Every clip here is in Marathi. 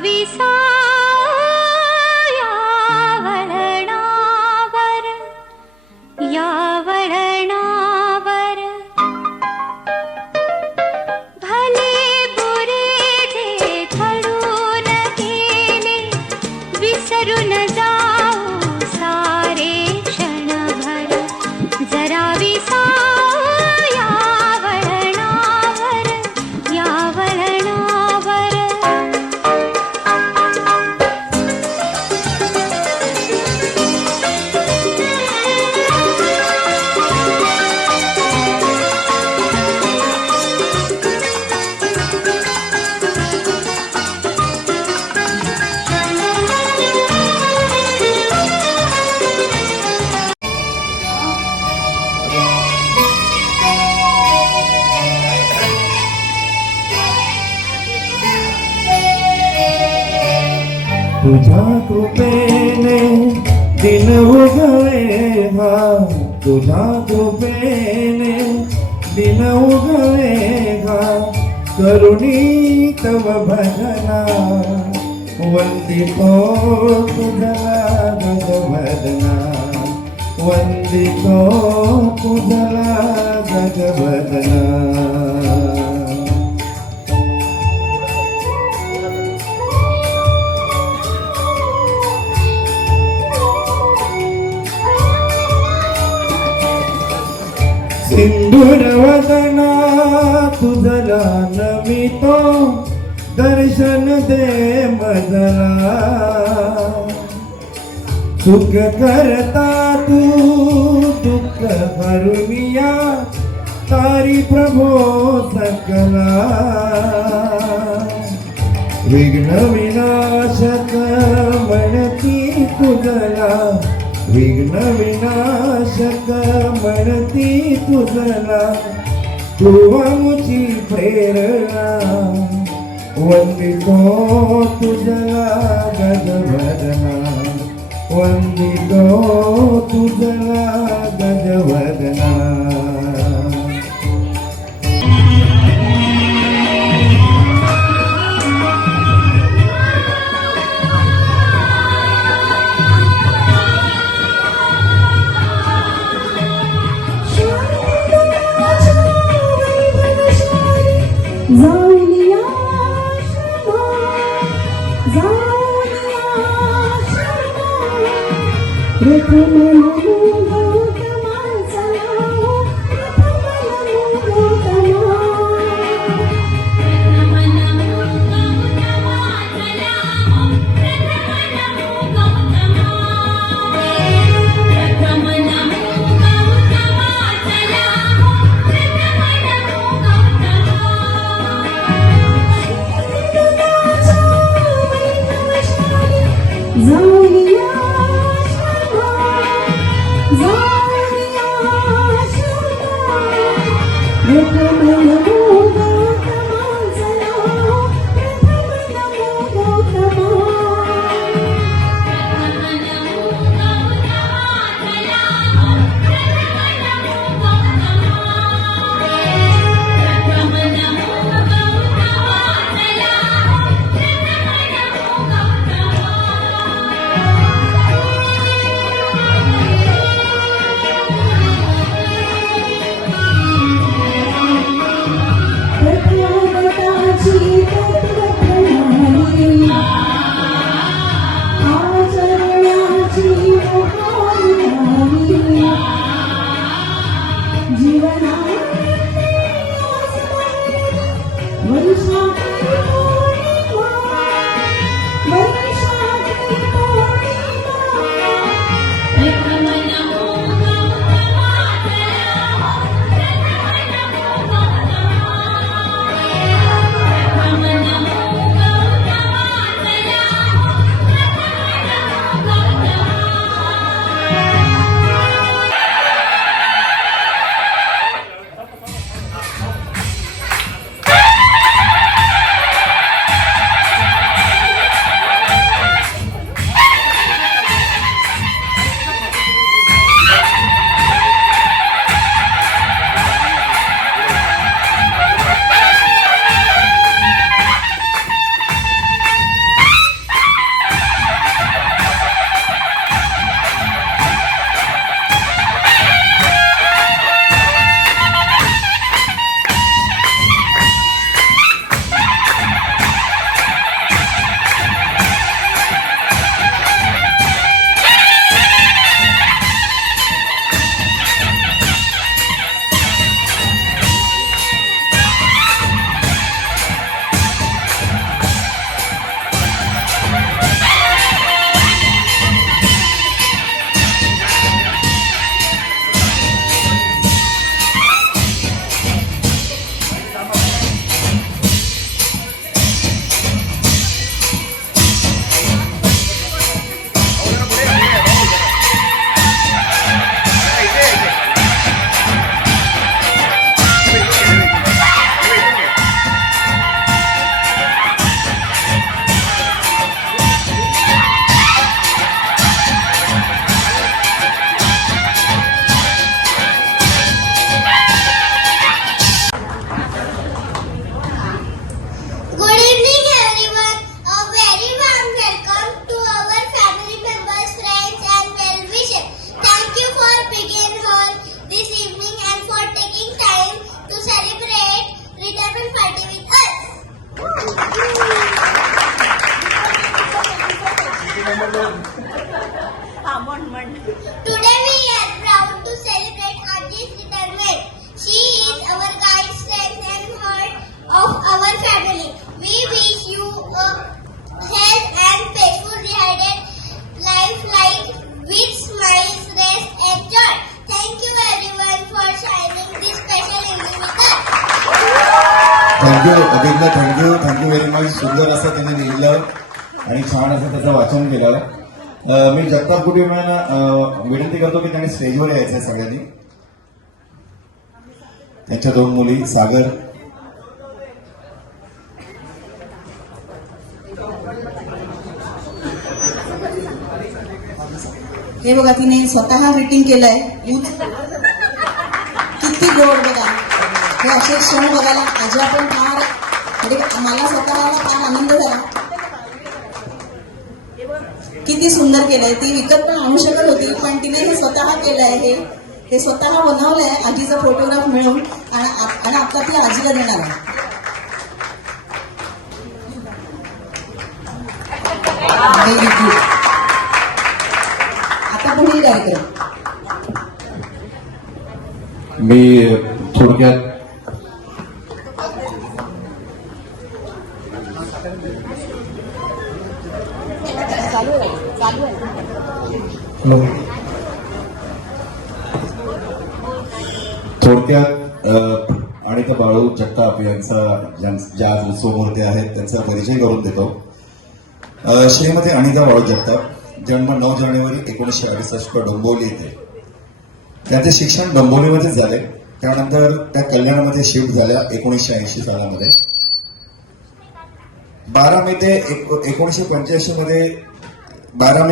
जरावी साया वळणावर, या वळणावर भले बुरे जे घडून गेले विसरून जाऊ सारे क्षणभर. जरावी साया वळणावर, या वळणावर. तुझ्या कृपेने दिन उगवे हा, तुझ्या कृपेने दिन उगवे हा. करुणी तव भजना वंदितो तुझला जगवदना, वंदितो तुझला जगवदना. सिंधूर वदना तुझला नमितो, दर्शन दे मजला. सुख करता तू दुःख हरुनिया, तारी प्रभो सकला. विघ्न विनाशक म्हणती तुझला, विघ्न विनाशक म्हणती तुझला. तू आमची प्रेरणा वंदितो तुझला गजवदना, वंदितो तुझला गजवदना. जाऊया शमा, जाऊया शमा. प्रथम नमो गौतमा चला, प्रथम नमो गौतमा. प्रथम नमो गौतमा चला, प्रथम नमो गौतमा. प्रथम नमो गौतमा चला, प्रथम नमो गौतमा. जाऊया शमा, जाऊया शमा. प्रथम नमो गौतमा चला, प्रथम नमो गौतमा. प्रथम नमो गौतमा चला, प्रथम नमो गौतमा. प्रथम नमो गौतमा चला, प्रथम नमो Gautama. Today we are proud to celebrate Aji's retirement. She is our guide, strength and heart of our family. We wish you a health and peaceful retirement life like with smiles, rest and joy. Thank you everyone for sharing this special evening with us. Thank you Abhigya, thank you very much. सुंदर असं त्याने लिहिलं आणि छान असं त्याचं वाचन केलं. मी जगताप कुटुंबियांना विनंती करतो की त्यांनी स्टेजवर यायचं आहे सगळ्यांनी. त्यांच्या दोन मुली सागर हे बघा तिने स्वतः ग्रीटिंग केलंय. किती गोड बघा हे असे क्षण बघायला आज्या पण फार म्हणजे मला स्वतःला फार आनंद झाला. किती सुंदर केलंय. ती विकत पण आणू शकत होती पण तिने हे स्वतः केलंय. हे स्वतः बनवलंय आजीचा फोटोग्राफ मिळून आणि आता ती आजीला देणार आहे. Very good. आता पुढील कार्यक्रम मी थोडक्यात आणि तर बाळू जगताप यांचा ज्या आज उत्सवमूर्ती आहेत त्यांचा परिचय करून देतो. श्रीमती अनिता बाळू जगताप, जन्म 9 जानेवारी 1968 डोंबिवली येथे. त्यांचे शिक्षण डोंबिवलीमध्येच झाले. त्यानंतर त्या कल्याणमध्ये शिफ्ट झाल्या 1980 सालामध्ये. 12 मे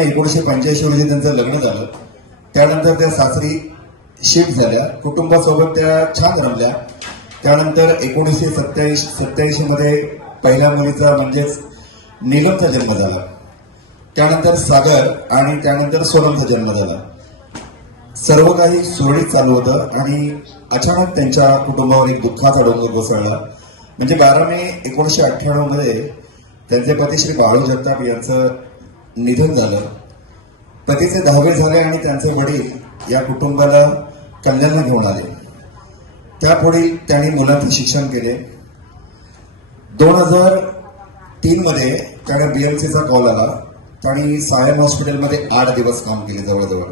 1985 रोजी त्यांचं लग्न झालं. त्यानंतर त्या सासरी शिफ्ट झाल्या. कुटुंबासोबत त्या छान रमल्या. त्यानंतर 1987 मध्ये पहिल्या मुलीचा म्हणजेच नीलमचा जन्म झाला. त्यानंतर सागर आणि त्यानंतर सोनमचा जन्म झाला. सर्व काही सुरळीत चालू होतं आणि अचानक त्यांच्या कुटुंबावर एक दुःखाचा डोंगर कोसळला. म्हणजे 12 मे 1998 मध्ये त्यांचे पती श्री बाळू जगताप यांचं निधन झालं. पतीचे 10वे झाले आणि त्यांचे वडील या कुटुंबाला कल्याणला घेऊन आले. त्यापुढे त्यांनी मुलांचे शिक्षण केले. 2003 मध्ये त्याने BMCचा कॉल आला. त्यांनी सायम हॉस्पिटलमध्ये 8 दिवस काम केले. जवळजवळ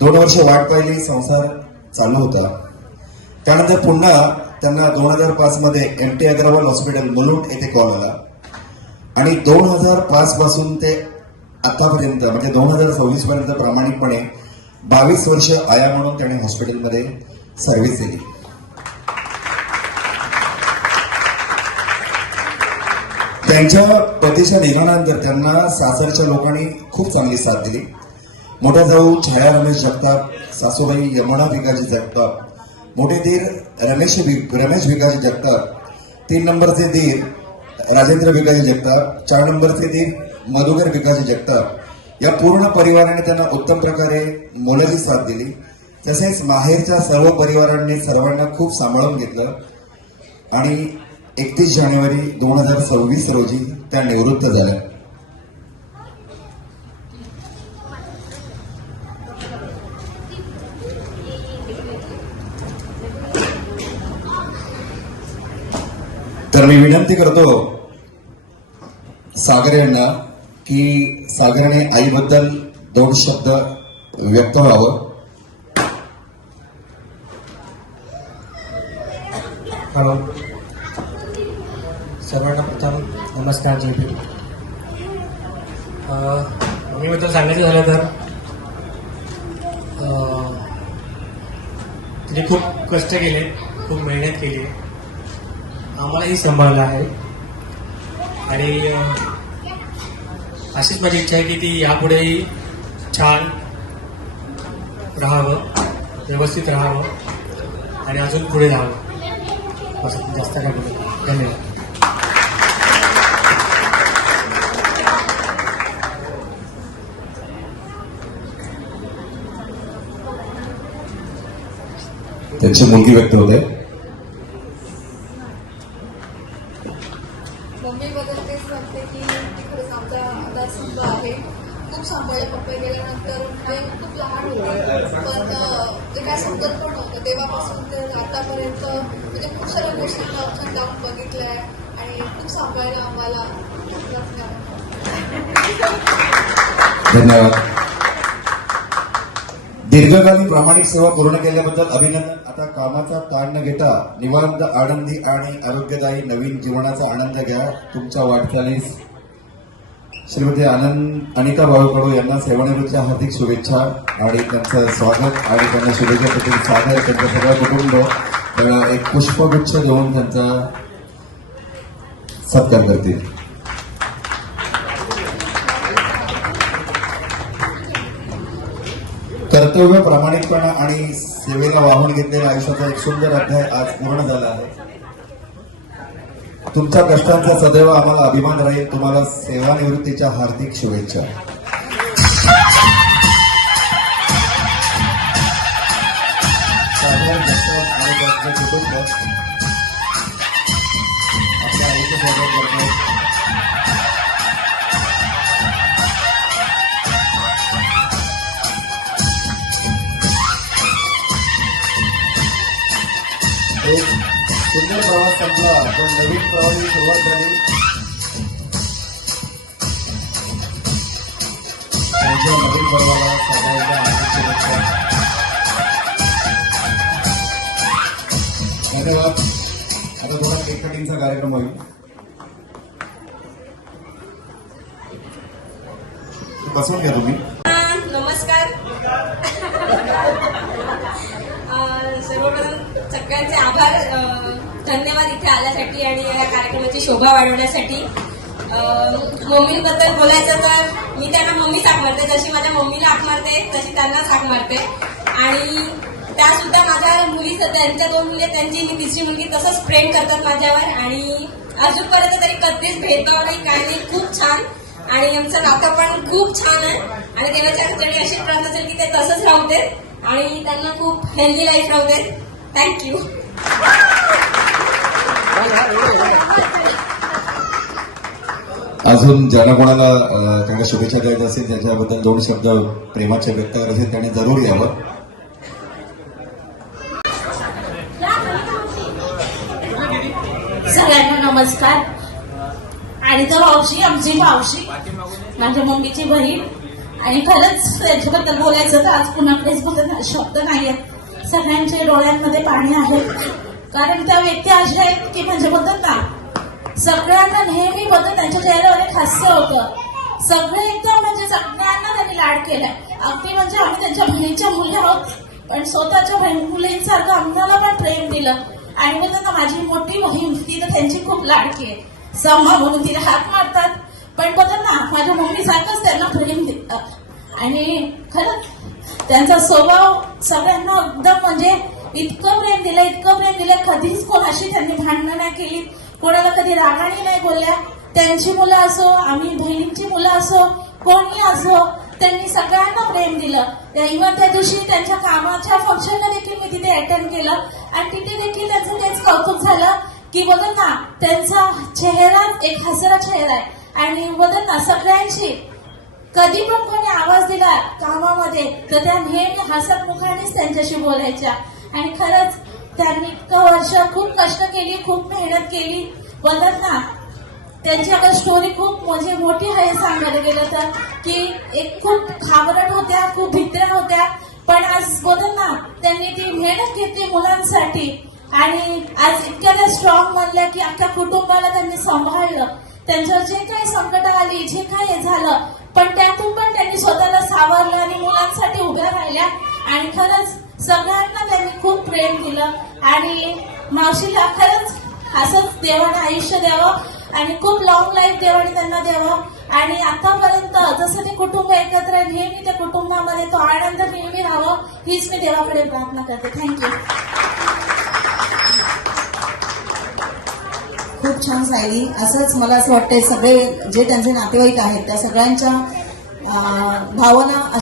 2 वर्ष वाट पाहिली. संसार चालू होता. त्यानंतर पुन्हा त्यांना 2005 मध्ये MT अग्रवाल हॉस्पिटल मुलुंड येथे कॉल आला आणि 2005 पासून ते आतापर्यंत म्हणजे 2026 पर्यंत प्रामाणिकपणे 22 वर्ष आया म्हणून त्यांनी हॉस्पिटलमध्ये सर्व्हिस दिली. त्यांच्या पतीच्या निधनानंतर त्यांना सासरच्या लोकांनी खूप चांगली साथ दिली. मोठा जाऊ छाया रमेश जगताप, सासूबाई यमुना भिकाजी जगताप, मोठे दीर रमेश भिकाजी जगताप, 3 नंबरचे दीर राजेंद्र भिकाजी जगताप, 4 नंबरचे दीर मधुकर भिकाजी जगताप या पूर्ण परिवाराने त्यांना उत्तम प्रकारे मोलाची साथ दिली. तसेच माहेरच्या सर्व परिवारांनी सर्वांना खूप सांभाळून घेतलं आणि 31 जानेवारी 2026 रोजी त्या निवृत्त झाल्या. तर मी विनंती करतो सागर यांना की सागरने आईबद्दल 2 शब्द व्यक्त व्हावं. हॅलो, सर्वांना प्रथम नमस्कार. जय भीम. मम्मीबद्दल सांगायचं झालं तर तिने खूप कष्ट केले, खूप मेहनत केली, आम्हालाही सांभाळलं आहे आणि अशीच माझी इच्छा आहे की ती यापुढेही छान राहावं, व्यवस्थित राहावं आणि अजून पुढे राहावं. असं जास्त काय बोलत नाही. धन्यवाद. त्यांची मुलगी व्यक्त होते. मम्मीबद्दल तेच वाटते की ती खरंच आमचा आधारस्तंभ आहे खूप सांभाळलं. पप्पा गेल्यानंतर ते खूप लहान होते, पण ते काय समजत पण नव्हतं. तेव्हापासून ते आतापर्यंत म्हणजे खूप साऱ्या गोष्टींना अप्स अँड डाऊन बघितलंय आणि खूप सांभाळलं आम्हाला. धन्यवाद. दीर्घकालीन प्रामाणिक सेवा पूर्ण केल्याबद्दल अभिनंदन. आता कामाचा ताण न घेता निवांत, आनंदी आणि आरोग्यदायी नवीन जीवनाचा आनंद घ्या. तुमच्या वाटचालीस श्रीमती अनिता बाळूकडू यांना सेवानिवृत्तीच्या हार्दिक शुभेच्छा आणि त्यांचं स्वागत आणि त्यांना शुभेच्छा देतील. सादर त्यांचं सगळं कुटुंब त्यांना एक पुष्पगुच्छ देऊन त्यांचा सत्कार करतील. कर्तव्य, प्रामाणिकपणा आणि सेवेला वाहून घेतलेल्या आयुष्याचा एक सुंदर अध्याय आज पूर्ण झाला आहे. तुमच्या कष्टांचा सदैव आम्हाला अभिमान राहील. तुम्हाला सेवानिवृत्तीच्या हार्दिक शुभेच्छा. सागर जगताप आणि त्यांचे कुटुंब आपल्या आईचं स्वागत करतात. एक सुंदर प्रवास संपला, पण नवीन प्रवासाची सुरुवात झाली. त्यांच्या नवीन पर्वाला सगळ्यांना हार्दिक शुभेच्छा. धन्यवाद. आता थोडा केक कटिंगचा कार्यक्रम होईल. बसून घ्या तुम्ही. नमस्कार. सर्वप्रथम सगळ्यांचे आभार. धन्यवाद इथे आल्यासाठी आणि या कार्यक्रमाची शोभा वाढवण्यासाठी. मम्मीबद्दल बोलायचं तर मी त्यांना मम्मीच हाक मारते. जशी माझ्या मम्मीला हाक मारते तशी त्यांनाच हाक मारते. आणि त्या सुद्धा माझ्या मुली, त्यांच्या 2 मुली, त्यांची ही 3री मुलगी तसंच प्रेम करतात माझ्यावर. आणि अजूनपर्यंत तरी कधीच भेदभाव नाही, काय नाही. खूप छान. आणि आमचं नातं पण खूप छान आहे. आणि देवाच्या हाताने अशी प्रार्थना असेल की ते तसंच राहू देत आणि त्यांना खूप हेल्दी लाईफ राहू देत. थँक्यू. अजून ज्यांना कोणाला त्यांना शुभेच्छा द्यायच्या असेल त्याच्याबद्दल 2 शब्द प्रेमाचे व्यक्त करायचे असेल त्याने जरूर यावं. सगळ्यांना नमस्कार. आणि तर मावशी, आमची मावशी, माझ्या मम्मीची बहीण. आणि खरंच त्यांच्याबद्दल बोलायचं तर आज कुणाकडेच शब्द नाहीये. सगळ्यांच्या डोळ्यांमध्ये पाणी आहे. कारण त्या व्यक्ती अशा आहेत की म्हणजे बोलतात ना, सगळ्यांना नेहमी बघत त्यांच्या चेहऱ्यावर एक हास्य होतं. सगळे एकदम म्हणजे सगळ्यांना त्यांनी लाड केलाय. अगदी म्हणजे आम्ही त्यांच्या बहिणीच्या मुली आहोत, पण स्वतःच्या मुलींसारखं आम्हाला पण प्रेम दिलं. आणि बोलतात ना, माझी मोठी बहीण ती तर त्यांची खूप लाडकी आहे. सम्मा म्हणून तिला हात मारतात, पण बोलतात ना माझ्या मम्मीसारखंच त्यांना प्रेम देतात. आणि खरंच त्यांचा स्वभाव सगळ्यांना एकदम म्हणजे इतकं प्रेम दिलं, इतकं प्रेम दिलं. कधीच कोणाशी त्यांनी भांडणं नाही केली, कोणाला कधी रागाने नाही बोलल्या. त्यांची मुलं असो, आम्ही बहिणींची मुलं असो, कोणी असो, त्यांनी सगळ्यांना प्रेम दिलं. इव्हन त्या दिवशी त्यांच्या कामाच्या फंक्शनला देखील मी तिथे अटेंड केलं आणि तिथे देखील त्यांचं तेच कौतुक झालं की बघत ना, त्यांचा चेहरा एक हसरा चेहरा आहे. आणि बघत ना, सगळ्यांशी कधी पण कोणी आवाज दिला कामामध्ये तर त्या नेहमी हसत मुखानेच त्यांच्याशी बोलायच्या. आणि खरंच त्यांनी इतकं वर्ष खूप कष्ट केली, खूप मेहनत केली. बघत ना, त्यांची आता स्टोरी खूप म्हणजे मोठी आहे सांगायला गेलं तर, की एक खूप घाबरट होत्या, खूप भित्र्या होत्या, पण आज बघत ना त्यांनी ती मेहनत घेतली मुलांसाठी. आणि आज इतक्या त्या स्ट्रॉंग बनल्या की अख्ख्या कुटुंबाला त्यांनी सांभाळलं. त्यांच्यावर जे काही संकट आली, जे काही झालं, पण त्यातून पण त्यांनी स्वतःला सावरलं आणि मुलांसाठी उभ्या राहिल्या. आणि खरंच सगळ्यांना त्यांनी खूप प्रेम दिलं. आणि मावशीला खरंच असंच देवाने आयुष्य द्यावं आणि खूप लॉंग लाईफ देवाने त्यांना द्यावं. आणि आतापर्यंत जसं ते कुटुंब एकत्र आहे, नेहमी त्या कुटुंबामध्ये तो आनंद नेहमी राहावं हीच मी देवाकडे प्रार्थना करते. थँक्यू. खूप छान सायली. असंच मला असं वाटतंय सगळे जे त्यांचे नातेवाईक आहेत त्या सगळ्यांच्या भावना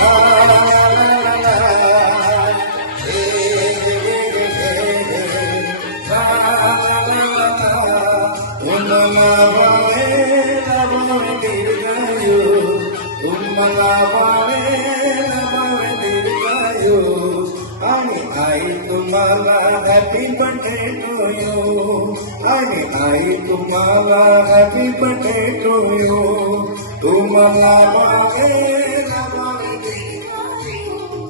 la la la la la la तुम्हाला मावेल मावे दीर्घायू आणि आई तुम्हाला हॅपी बर्थडे टू यू आणि आई तुम्हाला हॅपी बर्थडे टू यू तुम्हाला मावेल मावे दीर्घायू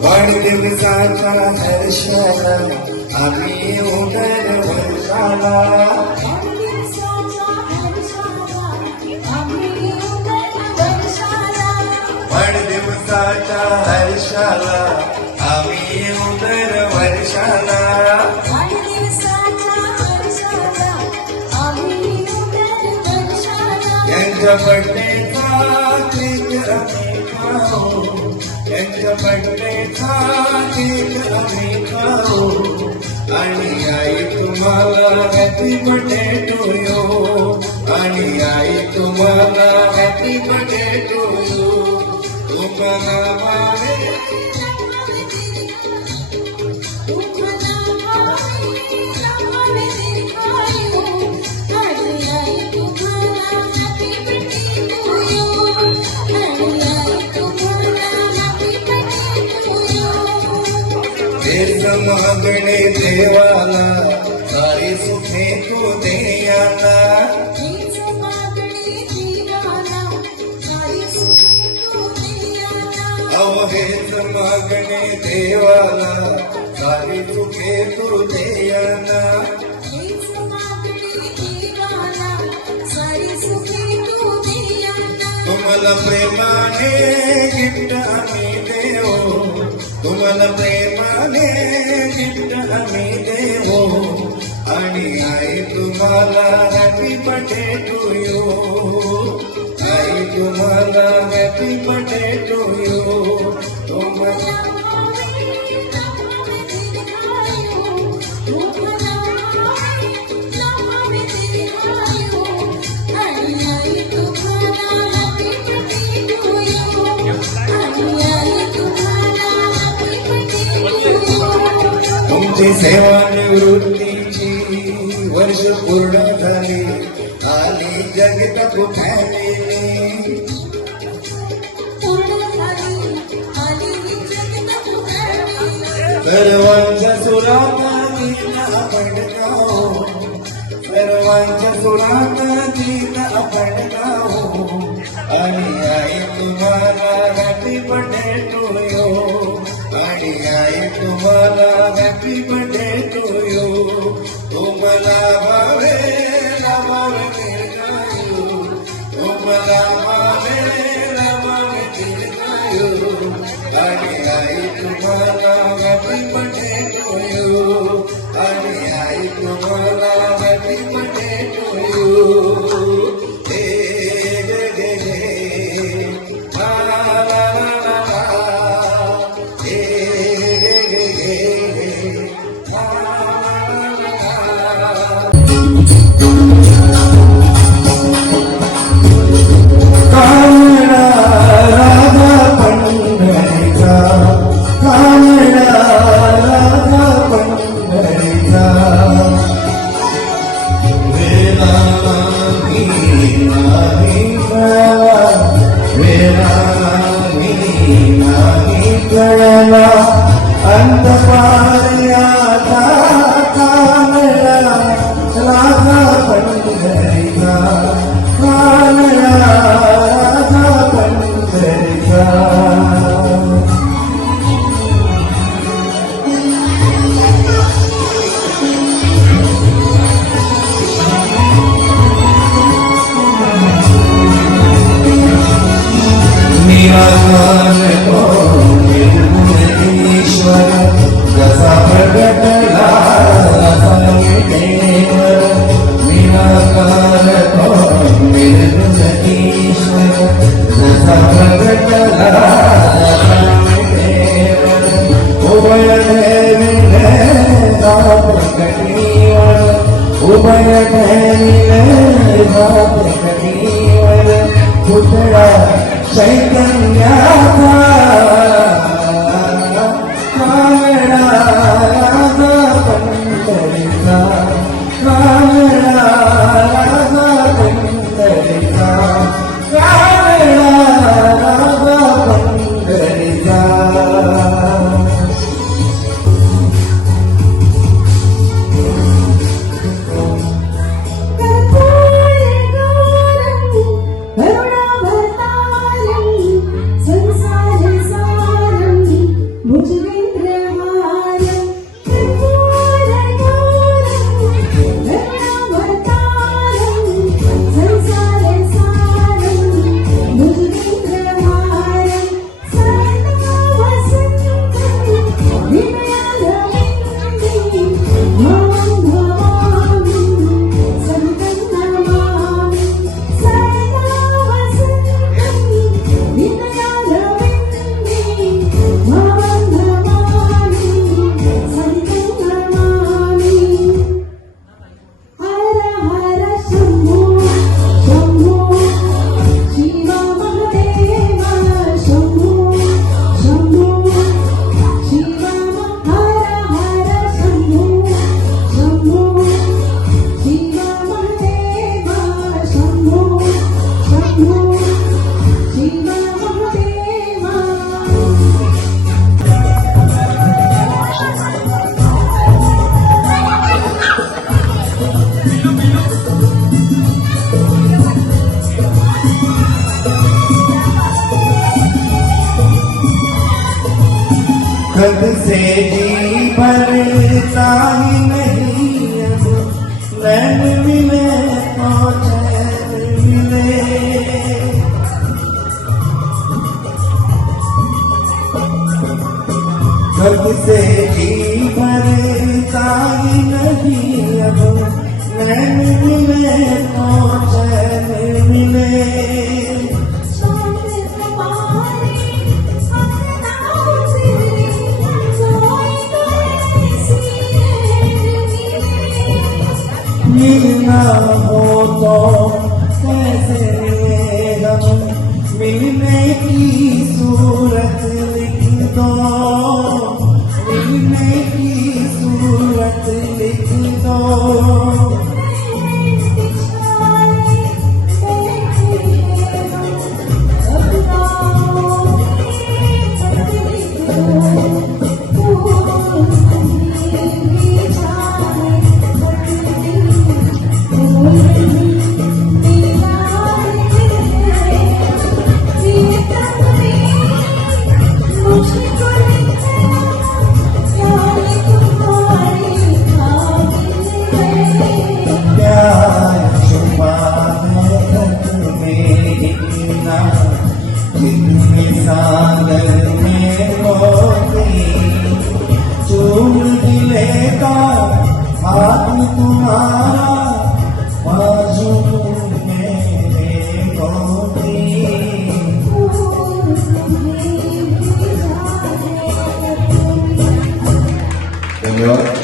वाढदिवसाच्या हर्षाला आम्ही उदर वर्षाला वाढदिवसाच्या हर्षाला आम्ही उदर वर्षाला यांच्या बड्डेचा केक आम्ही खाऊ यांच्या बड्डेचा केक आम्ही खाऊ आणि आई तुम्हाला हॅपी बर्थडे टू यू आणि आई तुम्हाला हॅपी बर्थडे टू यू तुम्हाला मावेल मागणे देवाला सारी सुखे तू देयाला अवहेच मागणे देवाला सारी सुखे तू देयाला तुम्हाला प्रेमाने गिफ्ट आम्ही देऊ तुम्हाला प्रेमाने गिफ्ट आम्ही देऊ आणि आई तुम्हाला हॅपी बर्थडे टू यू आई तुम्हाला हॅपी बर्थडे टू यू तुम्हाला तुमची सेवानिवृत्तीची वर्ष पूर्ण झाली आली जगत फॅमिली सर्वांच्या सुरात गीत आपण गाऊ सर्वांच्या सुरात गीत आपण गाऊ आणि आई तुम्हाला हॅपी बर्थडे टू यू आणि आई तुम्हाला हॅपी बर्थडे टू यू तुम्हाला मावेल मावे दीर्घायू तुम्हाला मावेल मावे दीर्घायू आणि आई तुम्हाला हॅपी बर्थडे टू यू आणि आई तुम्हाला हॅपी बर्थडे टू यू चैतन्याचा काळा राजा पंढरीचा, काळा राजा पंढरीचा, काळा राजा पंढरीचा. कद से जी भरता ही नहीं अब, नैन मिले तो चैन मिले. कद से जी भरता ही नहीं अब, नैन मिले तो चैन मिले. मिलना हो तो कैसे मिले हम, मिलने की सूरत लिख दो, मिलने की सूरत लिख दो. सागर में मोती चूम दिले का हाथ तुम्हारा, बाजू मेरे मोती. धन्यवाद.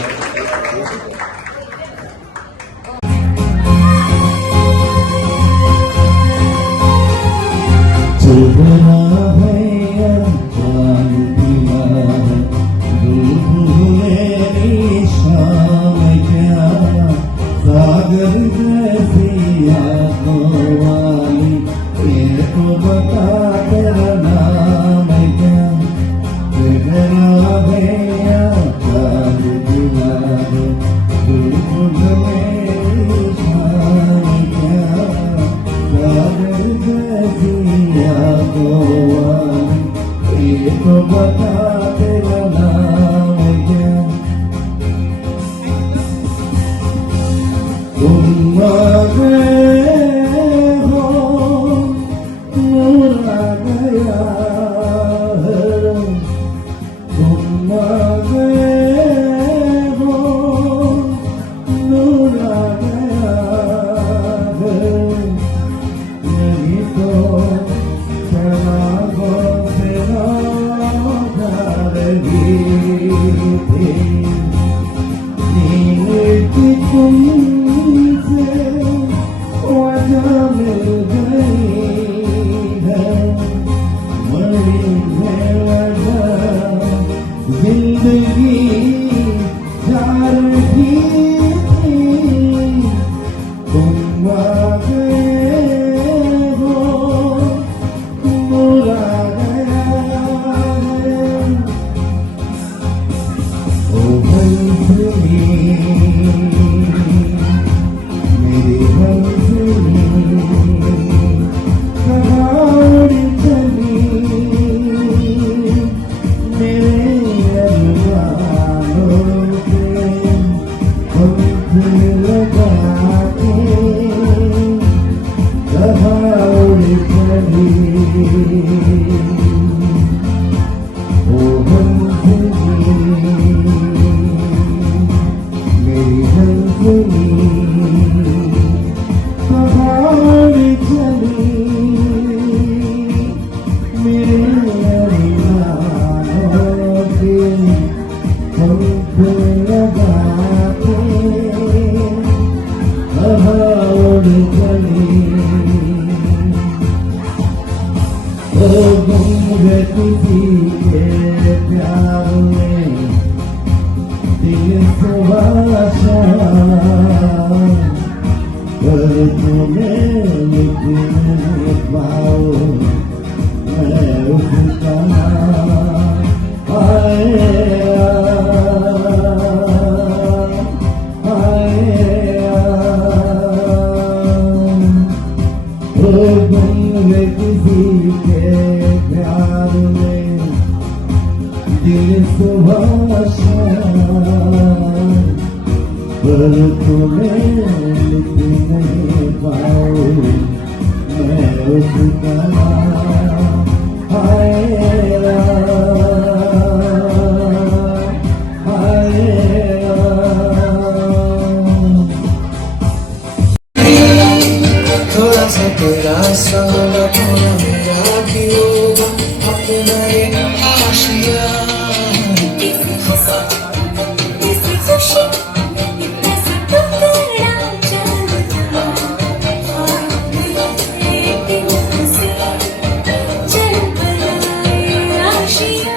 जिंदगी जार की तुम आ गए हो, बुला गया है। ओ हंसनी मेरी हंसनी कहाँ चली मेरे अरमानों पे पंख लगा के कहाँ चली। ओ हंसनी मेरी हंसनी कहाँ चली मेरे अरमानों पे पंख लगा के कहाँ चली। ओ गुम किसी के प्यार में दिल सुहासा पर तुम्हें लिख नहीं पाओ मैं उसका किसी के प्यार में दिल सुभाषा पर तुम्हें लिख नहीं पाओ मैं उसका थोड़ा सा तेरा सा होगा थोड़ा मेरा भी होगा अपना ये आशिया किसी खुशी इतना सा टुकड़ा चलता एक दिन हंसी चल बनाए आशिया।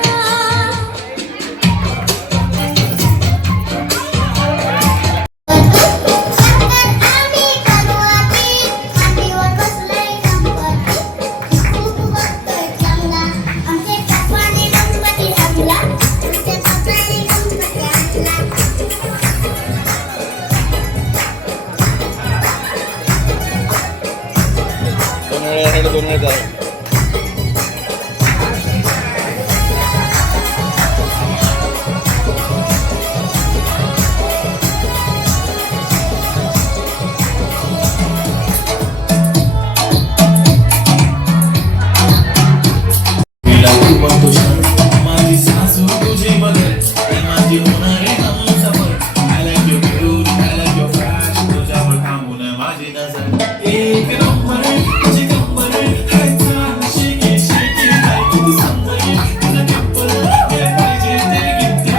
माझी सासू तुझी मदत माझी होणारे Humsafar I like your beauty, I like your fashion तुझ्यावर थांबून माझी नजर एक नंबर तुझी कंबर हाय चाल शेकी शेकी हाय किती सुंदर तुझं टिप्पर हे पाहिजे ते घेते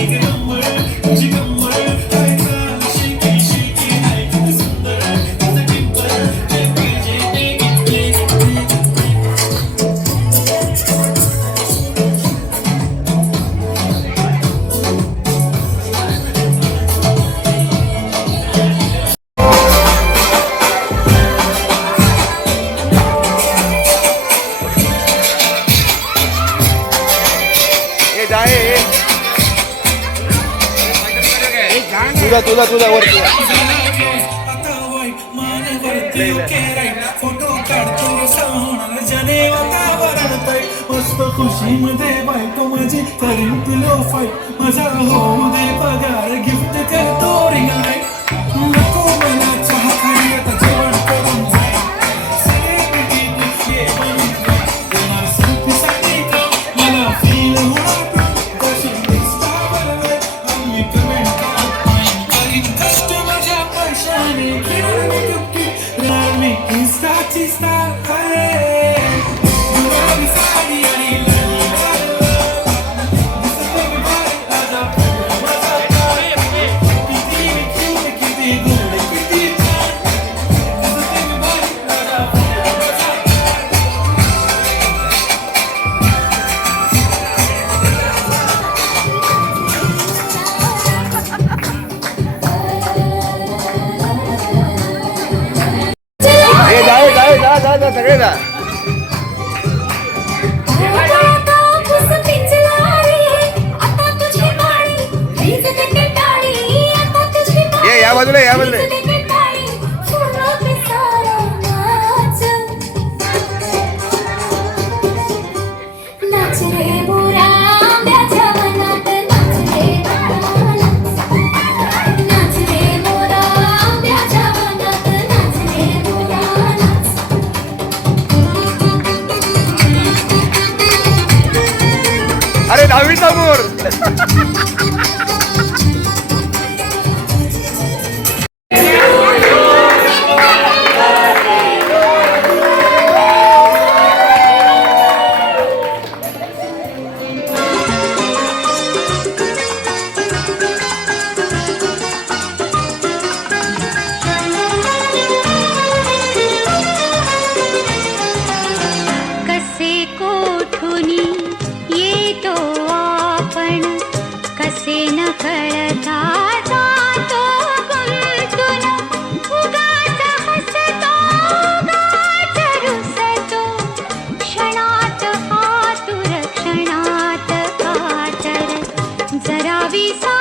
एक नंबर तुझी कंबर हाय चाल शेकी शेकी हाय किती सुंदर तुझं टिप्पर हे पाहिजे ते घेते। तुला वरती फोटो काढतो होणार जने वातावरण मस्त खुशी मध्ये बायको माझी करीन तुला फाईट माझा होऊ दे पगार गिफ्ट करतो रिंग लाईट नको मला चहा खाली आता जेवण करून जाय सेलिब्रिटी तुझे बनून देणार सेल्फीसाठी का मला फील होणार कशी दिसतावर आम्ही कमेंट कष्ट माझ्या पैशाने रामी इंस्टाची स्टार आहे गुलाबी साडी आणि लाल लाल दिसत बघ भारी माझा बाजूला या बाजूला भिजले के पाणी फुलो पे सारा नाच नाच रे मोरा आंब्याच्या वनात नाच रे बाळा नाच रे मोरा आंब्याच्या वनात नाच रे मोरा नाच अरे 10वी समोर कसे कोठुनी येतो आपण कसे न कळता जातो गुंतून उगाच हसतो उगाच रुसतो क्षणात आतुर क्षणात कातर जरा विसा